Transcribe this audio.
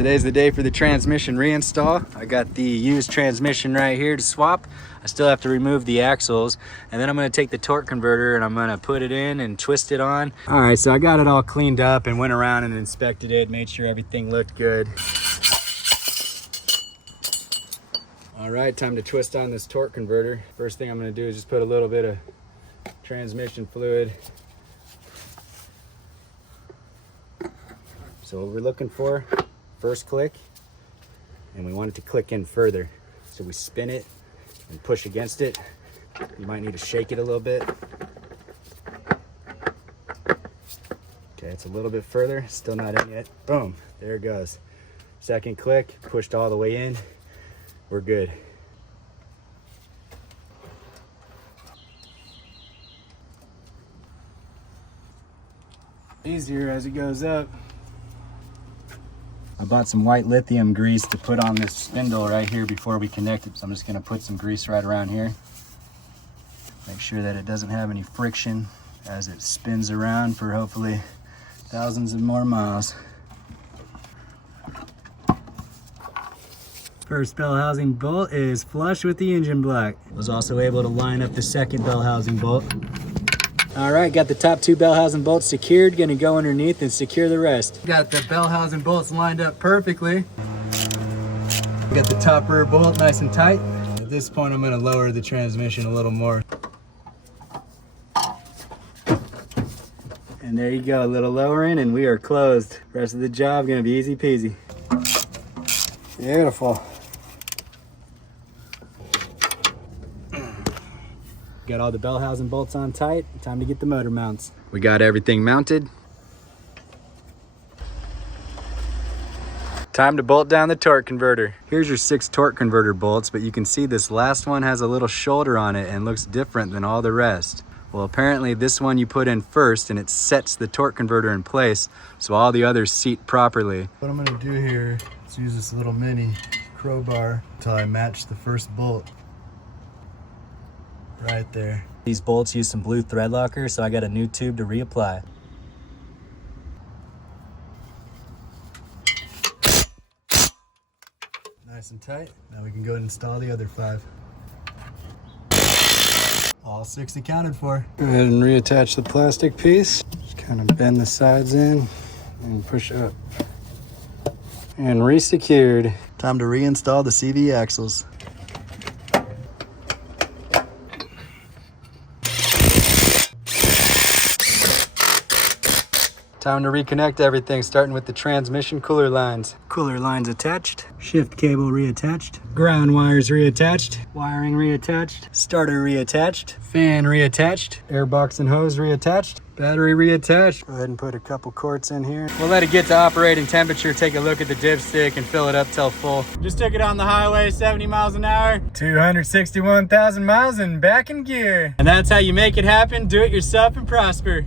today's the day for the transmission reinstall. I got the used transmission right here to swap. I still have to remove the axles, and then I'm gonna take the torque converter and I'm gonna put it in and twist it on. All right, so I got it all cleaned up and went around and inspected it, made sure everything looked good. All right, time to twist on this torque converter. First thing I'm gonna do is just put a little bit of transmission fluid. So what we're looking for, first click, and we want it to click in further. So we spin it and push against it. You might need to shake it a little bit. Okay, it's a little bit further, still not in yet. Boom, there it goes. Second click, pushed all the way in. We're good. Easier as it goes up. I bought some white lithium grease to put on this spindle right here before we connect it. So I'm just gonna put some grease right around here. Make sure that it doesn't have any friction as it spins around for hopefully thousands of more miles. First bell housing bolt is flush with the engine block. Was also able to line up the second bell housing bolt. All right, got the top two bell housing bolts secured. Gonna go underneath and secure the rest. Got the bell housing bolts lined up perfectly. Got the top rear bolt nice and tight. At this point, I'm gonna lower the transmission a little more. And there you go, a little lowering and we are closed. Rest of the job gonna be easy peasy. Beautiful. Got all the bell housing bolts on tight. Time to get the motor mounts. We got everything mounted. Time to bolt down the torque converter. Here's your 6 torque converter bolts, but you can see this last one has a little shoulder on it and looks different than all the rest. Well, apparently this one you put in first and it sets the torque converter in place so all the others seat properly. What I'm gonna do here is use this little mini crowbar until I match the first bolt. Right there. These bolts use some blue thread locker, so I got a new tube to reapply. Nice and tight. Now we can go ahead and install the other 5. All 6 accounted for. Go ahead and reattach the plastic piece. Just kind of bend the sides in and push up. And re-secured. Time to reinstall the CV axles. Time to reconnect everything, starting with the transmission cooler lines. Cooler lines attached, shift cable reattached, ground wires reattached, wiring reattached, starter reattached, fan reattached, airbox and hose reattached, battery reattached. Go ahead and put a couple quarts in here. We'll let it get to operating temperature, take a look at the dipstick and fill it up till full. Just took it on the highway, 70 miles an hour, 261,000 miles and back in gear. And that's how you make it happen. Do it yourself and prosper.